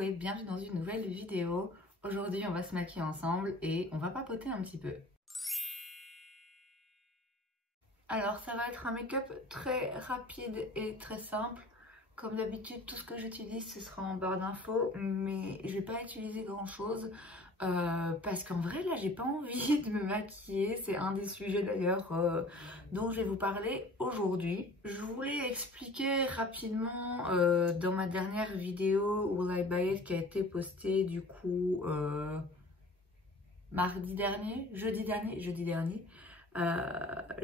Hello et bienvenue dans une nouvelle vidéo. Aujourd'hui on va se maquiller ensemble et on va papoter un petit peu. Alors ça va être un make-up très rapide et très simple. Comme d'habitude tout ce que j'utilise ce sera en barre d'infos, mais je vais pas utiliser grand chose. Parce qu'en vrai là j'ai pas envie de me maquiller, c'est un des sujets d'ailleurs dont je vais vous parler aujourd'hui. Je voulais expliquer rapidement dans ma dernière vidéo Will I Buy It qui a été postée du coup jeudi dernier. Je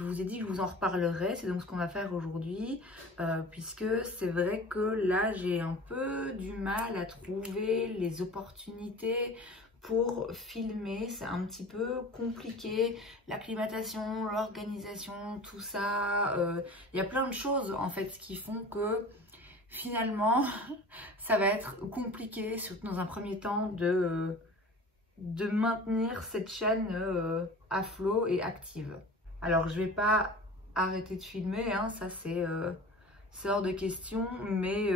vous ai dit que je vous en reparlerai, c'est donc ce qu'on va faire aujourd'hui, puisque c'est vrai que là j'ai un peu du mal à trouver les opportunités pour filmer, c'est un petit peu compliqué, l'acclimatation, l'organisation, tout ça, il y a plein de choses en fait qui font que finalement ça va être compliqué, surtout dans un premier temps de maintenir cette chaîne à flot et active. Alors je vais pas arrêter de filmer, hein, ça c'est hors de question, mais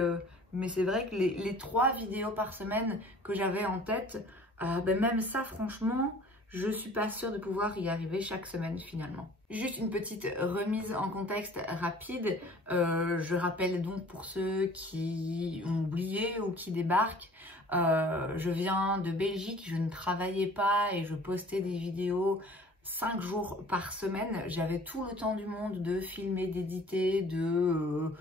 c'est vrai que les 3 vidéos par semaine que j'avais en tête, même ça franchement je suis pas sûre de pouvoir y arriver chaque semaine finalement. Juste une petite remise en contexte rapide, je rappelle donc pour ceux qui ont oublié ou qui débarquent, je viens de Belgique, je ne travaillais pas et je postais des vidéos 5 jours par semaine. J'avais tout le temps du monde de filmer, d'éditer, de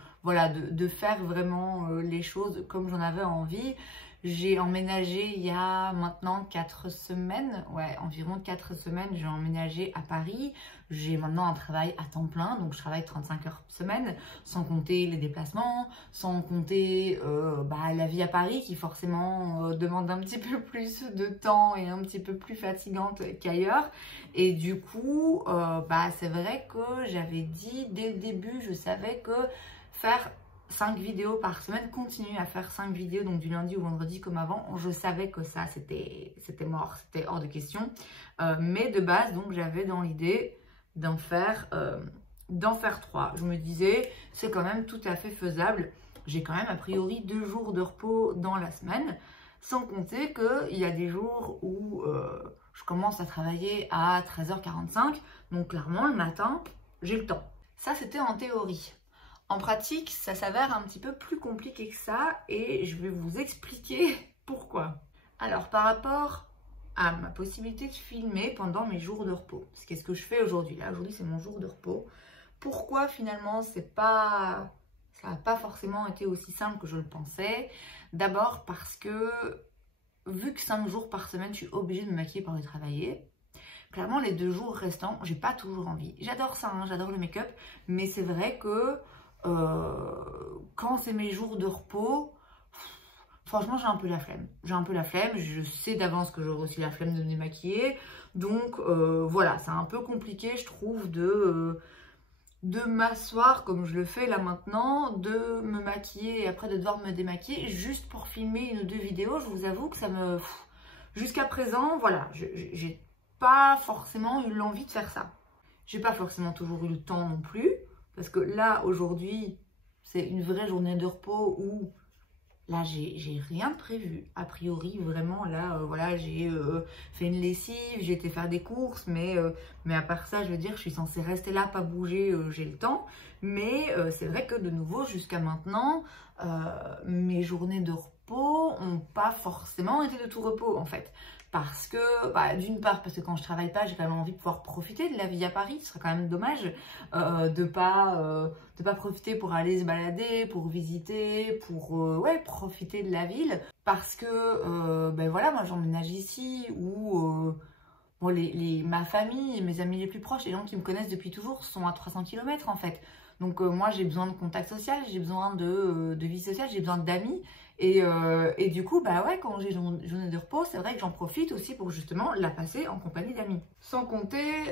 faire vraiment les choses comme j'en avais envie. J'ai emménagé il y a maintenant 4 semaines, ouais, environ 4 semaines, j'ai emménagé à Paris. J'ai maintenant un travail à temps plein, donc je travaille 35 heures semaine, sans compter les déplacements, sans compter la vie à Paris qui forcément demande un petit peu plus de temps et un petit peu plus fatigante qu'ailleurs. Et du coup, c'est vrai que j'avais dit dès le début, je savais que faire 5 vidéos par semaine, continuer à faire 5 vidéos, donc du lundi au vendredi comme avant, je savais que ça c'était mort, c'était hors de question. Mais de base, donc j'avais dans l'idée d'en faire 3. Je me disais, c'est quand même tout à fait faisable. J'ai quand même a priori 2 jours de repos dans la semaine, sans compter qu'il y a des jours où je commence à travailler à 13h45, donc clairement le matin, j'ai le temps. Ça c'était en théorie. En pratique, ça s'avère un petit peu plus compliqué que ça et je vais vous expliquer pourquoi. Alors, par rapport à ma possibilité de filmer pendant mes jours de repos, qu'est-ce que je fais aujourd'hui? Là, aujourd'hui, c'est mon jour de repos. Pourquoi finalement, ça n'a pas forcément été aussi simple que je le pensais? D'abord parce que, vu que 5 jours par semaine, je suis obligée de me maquiller pour aller travailler. Clairement, les 2 jours restants, j'ai pas toujours envie. J'adore ça, hein, j'adore le make-up, mais c'est vrai que quand c'est mes jours de repos, franchement j'ai un peu la flemme. Je sais d'avance que j'aurai aussi la flemme de me démaquiller. Donc voilà, c'est un peu compliqué je trouve de m'asseoir comme je le fais là maintenant, de me maquiller et après de devoir me démaquiller juste pour filmer 1 ou 2 vidéos. Je vous avoue que ça me... Jusqu'à présent, voilà, j'ai pas forcément eu l'envie de faire ça. J'ai pas forcément toujours eu le temps non plus. Parce que là, aujourd'hui, c'est une vraie journée de repos où là, j'ai rien de prévu. A priori, vraiment, là, voilà, j'ai fait une lessive, j'ai été faire des courses, mais à part ça, je veux dire, je suis censée rester là, pas bouger, j'ai le temps. Mais c'est vrai que de nouveau, jusqu'à maintenant, mes journées de repos n'ont pas forcément été de tout repos, en fait. Parce que, d'une part, parce que quand je travaille pas, j'ai quand même envie de pouvoir profiter de la vie à Paris. Ce serait quand même dommage de pas profiter pour aller se balader, pour visiter, pour profiter de la ville. Parce que, voilà, moi j'emménage ici où ma famille, mes amis les plus proches, les gens qui me connaissent depuis toujours sont à 300 km en fait. Donc moi j'ai besoin de contact social, j'ai besoin de vie sociale, j'ai besoin d'amis. Et du coup, quand j'ai une journée de repos, c'est vrai que j'en profite aussi pour justement la passer en compagnie d'amis. Sans compter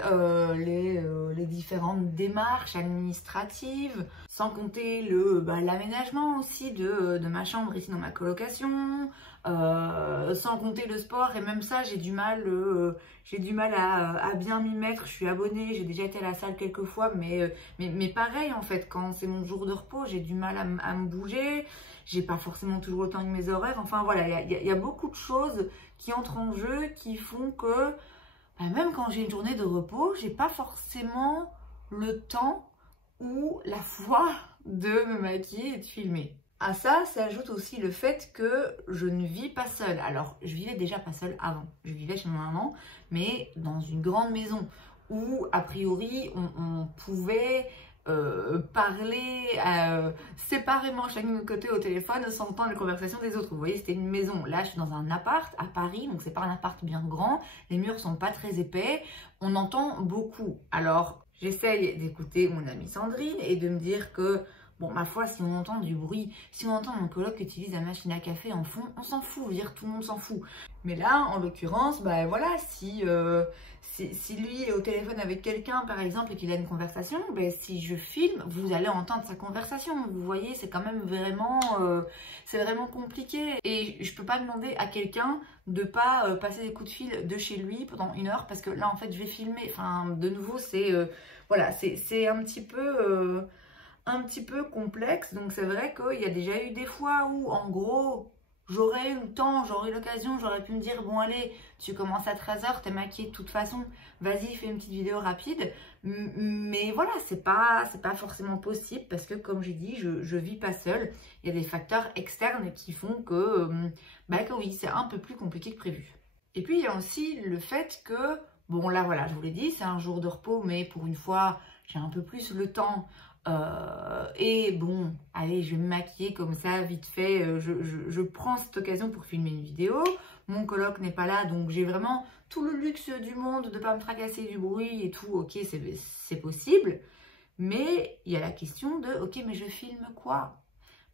les différentes démarches administratives, sans compter l'aménagement aussi de ma chambre ici dans ma colocation, sans compter le sport. Et même ça, j'ai du mal à bien m'y mettre. Je suis abonnée, j'ai déjà été à la salle quelques fois, mais pareil en fait, quand c'est mon jour de repos, j'ai du mal à me bouger. j'ai pas forcément toujours le temps avec mes horaires. Enfin voilà, il y a beaucoup de choses qui entrent en jeu qui font que bah, même quand j'ai une journée de repos, j'ai pas forcément le temps ou la foi de me maquiller et de filmer. À ça s'ajoute aussi le fait que je ne vis pas seule. Alors, je vivais déjà pas seule avant. Je vivais chez ma maman, mais dans une grande maison où, a priori, on pouvait parler séparément chacun de notre côté au téléphone sans entendre les conversations des autres. Vous voyez, c'était une maison. Là, je suis dans un appart à Paris, donc c'est pas un appart bien grand. Les murs sont pas très épais. On entend beaucoup. Alors, j'essaye d'écouter mon amie Sandrine et de me dire que bon, ma foi, si on entend du bruit, si on entend mon coloc utilise la machine à café en fond, on s'en fout, je veux dire, tout le monde s'en fout. Mais là, en l'occurrence, bah voilà, si lui est au téléphone avec quelqu'un, par exemple, et qu'il a une conversation, bah, si je filme, vous allez entendre sa conversation. Vous voyez, c'est quand même vraiment, c'est vraiment compliqué. Et je peux pas demander à quelqu'un de pas passer des coups de fil de chez lui pendant 1 heure, parce que là, en fait, je vais filmer. Enfin, de nouveau, c'est voilà, c'est un petit peu complexe. Donc c'est vrai qu'il y a déjà eu des fois où en gros j'aurais eu le temps, j'aurais eu l'occasion, j'aurais pu me dire bon allez, tu commences à 13h, t'es maquillée de toute façon, vas-y fais une petite vidéo rapide. Mais voilà, c'est pas forcément possible parce que comme j'ai dit, je vis pas seule. Il y a des facteurs externes qui font que oui, c'est un peu plus compliqué que prévu. Et puis il y a aussi le fait que bon là voilà, je vous l'ai dit, c'est un jour de repos, mais pour une fois j'ai un peu plus le temps. Et bon, allez, je vais me maquiller comme ça, vite fait. Je prends cette occasion pour filmer une vidéo. Mon coloc n'est pas là, donc j'ai vraiment tout le luxe du monde de ne pas me tracasser du bruit et tout. Ok, c'est possible. Mais il y a la question de, ok, mais je filme quoi?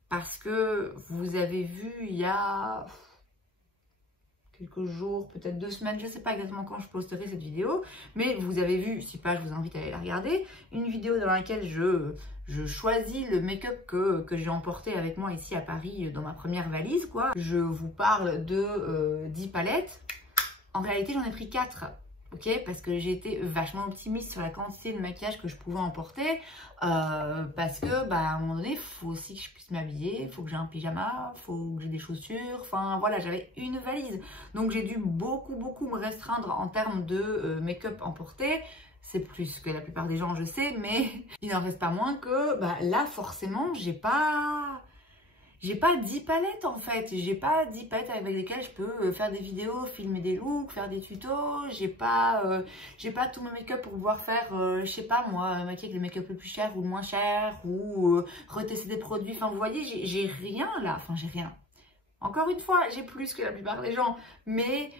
Parce que vous avez vu il y a quelques jours, peut-être 2 semaines, je ne sais pas exactement quand je posterai cette vidéo, mais vous avez vu, si pas, je vous invite à aller la regarder, une vidéo dans laquelle je choisis le make-up que j'ai emporté avec moi ici à Paris dans ma première valise, quoi. Je vous parle de 10 palettes. En réalité, j'en ai pris 4. Ok, parce que j'ai été vachement optimiste sur la quantité de maquillage que je pouvais emporter, parce que à un moment donné, il faut aussi que je puisse m'habiller, il faut que j'ai un pyjama, il faut que j'ai des chaussures, enfin voilà, j'avais une valise, donc j'ai dû beaucoup me restreindre en termes de make-up emporté. C'est plus que la plupart des gens, je sais, mais il n'en reste pas moins que là forcément j'ai pas 10 palettes en fait, j'ai pas 10 palettes avec lesquelles je peux faire des vidéos, filmer des looks, faire des tutos, j'ai pas tout mon make-up pour pouvoir faire, je sais pas moi, maquiller avec le make-up le plus cher ou le moins cher, ou retester des produits, enfin vous voyez, j'ai rien là, enfin j'ai rien. Encore une fois, j'ai plus que la plupart des gens, mais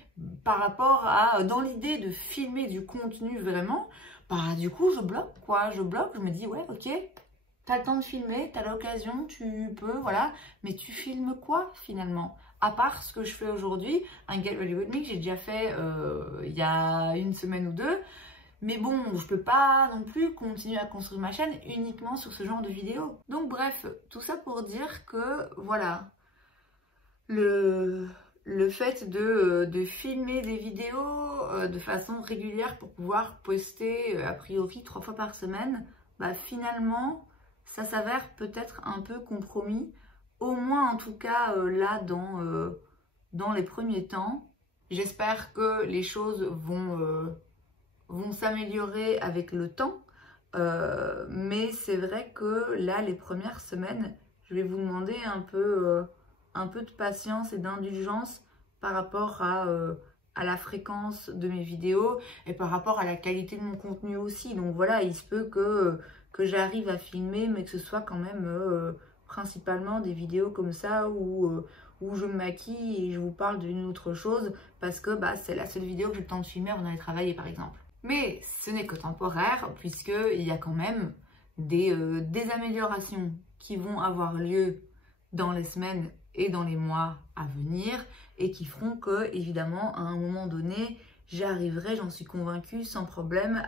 par rapport à, dans l'idée de filmer du contenu vraiment, du coup je bloque quoi, je me dis ouais ok, t'as le temps de filmer, t'as l'occasion, tu peux, voilà. Mais tu filmes quoi finalement? À part ce que je fais aujourd'hui, un Get Ready With Me que j'ai déjà fait il y a 1 semaine ou 2. Mais bon, je peux pas non plus continuer à construire ma chaîne uniquement sur ce genre de vidéos. Donc bref, tout ça pour dire que voilà, le fait de filmer des vidéos de façon régulière pour pouvoir poster a priori 3 fois par semaine, finalement ça s'avère peut-être un peu compromis, au moins en tout cas là dans les premiers temps. J'espère que les choses vont s'améliorer avec le temps, mais c'est vrai que là les premières semaines, je vais vous demander un peu de patience et d'indulgence par rapport à la fréquence de mes vidéos et par rapport à la qualité de mon contenu aussi. Donc voilà, il se peut que j'arrive à filmer, mais que ce soit quand même principalement des vidéos comme ça où je me maquille et je vous parle d'une autre chose parce que c'est la seule vidéo que j'ai le temps de filmer avant d'aller travailler par exemple. Mais ce n'est que temporaire puisqu'il y a quand même des améliorations qui vont avoir lieu dans les semaines et dans les mois à venir et qui feront que évidemment à un moment donné j'arriverai, j'en suis convaincue, sans problème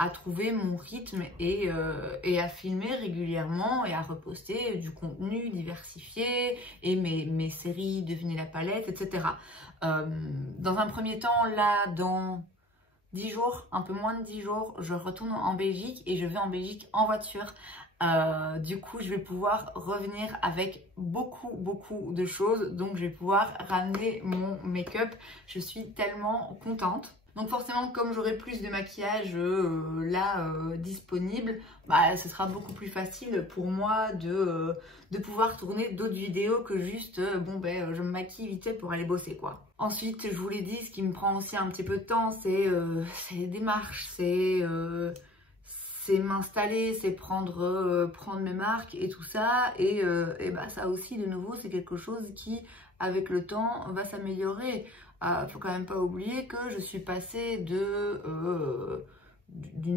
à trouver mon rythme et à filmer régulièrement et à reposter du contenu diversifié et mes séries, devinez la palette, etc. Dans un premier temps, là, dans 10 jours, un peu moins de 10 jours, je retourne en Belgique et je vais en Belgique en voiture Du coup, je vais pouvoir revenir avec beaucoup de choses. Donc, je vais pouvoir ramener mon make-up. Je suis tellement contente. Donc forcément, comme j'aurai plus de maquillage disponible, bah, ce sera beaucoup plus facile pour moi de pouvoir tourner d'autres vidéos que juste, je me maquille vite fait pour aller bosser, quoi. Ensuite, je vous l'ai dit, ce qui me prend aussi un petit peu de temps, c'est les démarches, c'est m'installer, c'est prendre mes marques et tout ça. Et bah, ça aussi, de nouveau, c'est quelque chose qui, avec le temps, va s'améliorer. Faut quand même pas oublier que je suis passée d'une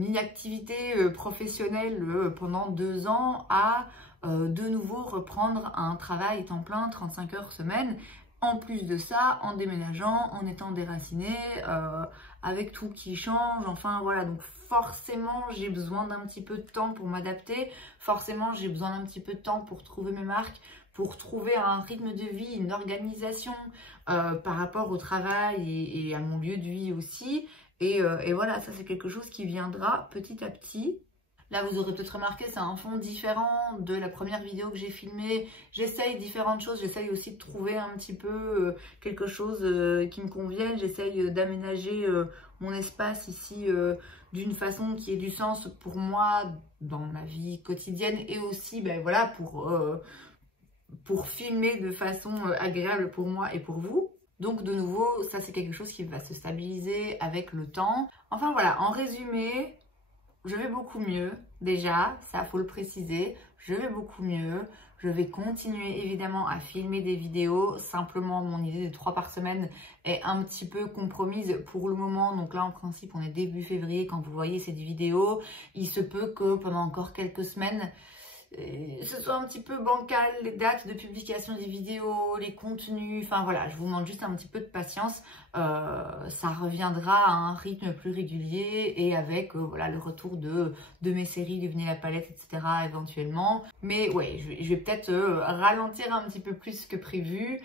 inactivité professionnelle pendant 2 ans à de nouveau reprendre un travail temps plein, 35 heures semaine. En plus de ça, en déménageant, en étant déracinée, avec tout qui change, enfin voilà, donc forcément j'ai besoin d'un petit peu de temps pour m'adapter, forcément j'ai besoin d'un petit peu de temps pour trouver mes marques, pour trouver un rythme de vie, une organisation par rapport au travail et à mon lieu de vie aussi. Et voilà, ça c'est quelque chose qui viendra petit à petit. Là, vous aurez peut-être remarqué, c'est un fond différent de la première vidéo que j'ai filmée. J'essaye différentes choses, j'essaye aussi de trouver un petit peu quelque chose qui me convienne. J'essaye d'aménager mon espace ici d'une façon qui ait du sens pour moi dans ma vie quotidienne et aussi voilà, pour filmer de façon agréable pour moi et pour vous. Donc de nouveau, ça c'est quelque chose qui va se stabiliser avec le temps. Enfin voilà, en résumé, je vais beaucoup mieux, déjà, ça faut le préciser, je vais beaucoup mieux. Je vais continuer évidemment à filmer des vidéos, simplement mon idée de 3 par semaine est un petit peu compromise pour le moment. Donc là en principe on est début février quand vous voyez cette vidéo. Il se peut que pendant encore quelques semaines, ce soit un petit peu bancal, les dates de publication des vidéos, les contenus, enfin voilà, je vous demande juste un petit peu de patience. Ça reviendra à un rythme plus régulier et avec voilà, le retour de mes séries, du Venez la palette, etc. éventuellement. Mais ouais, je vais peut-être ralentir un petit peu plus que prévu,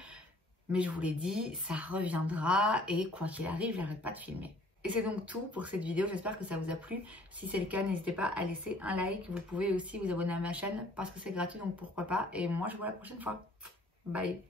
mais je vous l'ai dit, ça reviendra et quoi qu'il arrive, j'arrête pas de filmer. Et c'est donc tout pour cette vidéo, j'espère que ça vous a plu. Si c'est le cas, n'hésitez pas à laisser un like. Vous pouvez aussi vous abonner à ma chaîne parce que c'est gratuit, donc pourquoi pas. Et moi, je vous vois la prochaine fois. Bye!